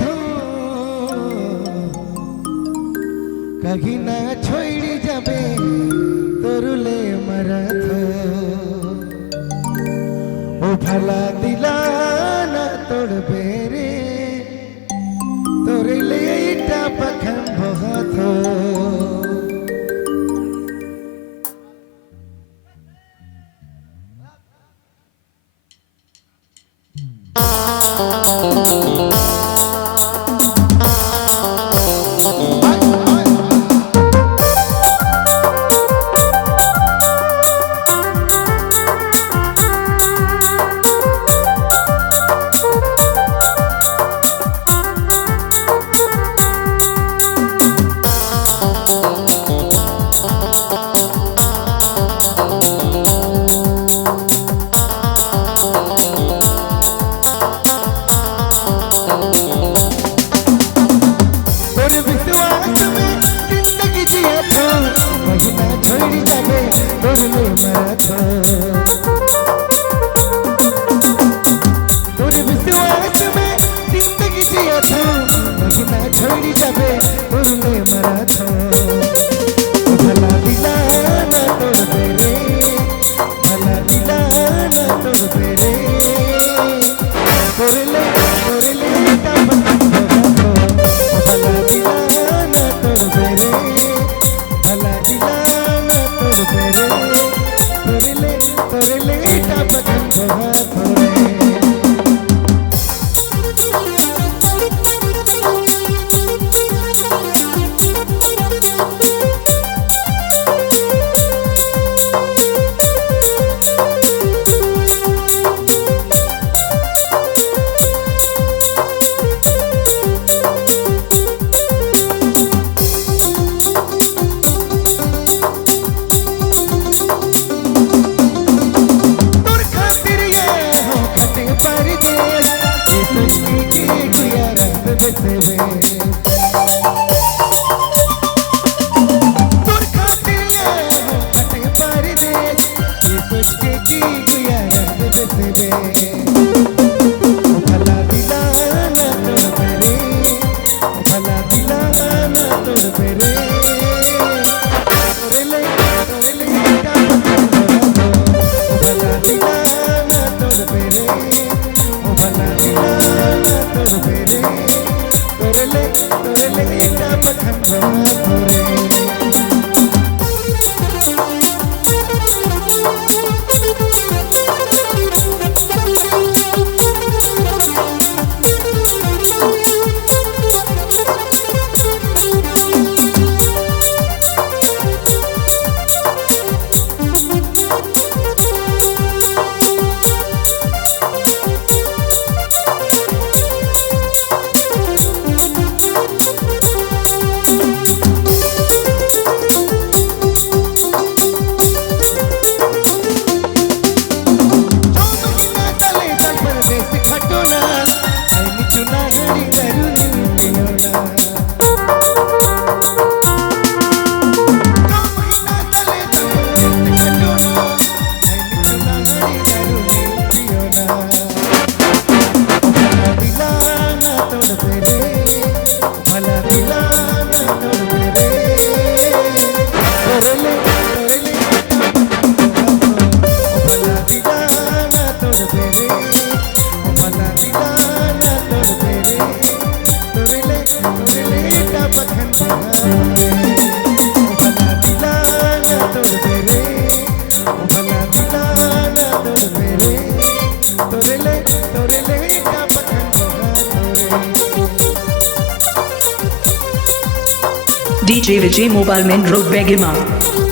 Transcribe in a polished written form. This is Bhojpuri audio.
थो कहीं ना छोड़ी जाबे तोरुले मरथ ओ भला दिला ना तोड़बे रे तोरे ले इटा पखन बहुत छोड़ी जाबे उरले मराठो भला दिला ना तोड़बे रे भला दिला ना तोड़बे रे तोरले इटा भला दिला ना तोड़बे रे भला दिला ना तोड़बे रे तोरले इटा पखन बहुत DJ Vijay Mobile Main Road Begima.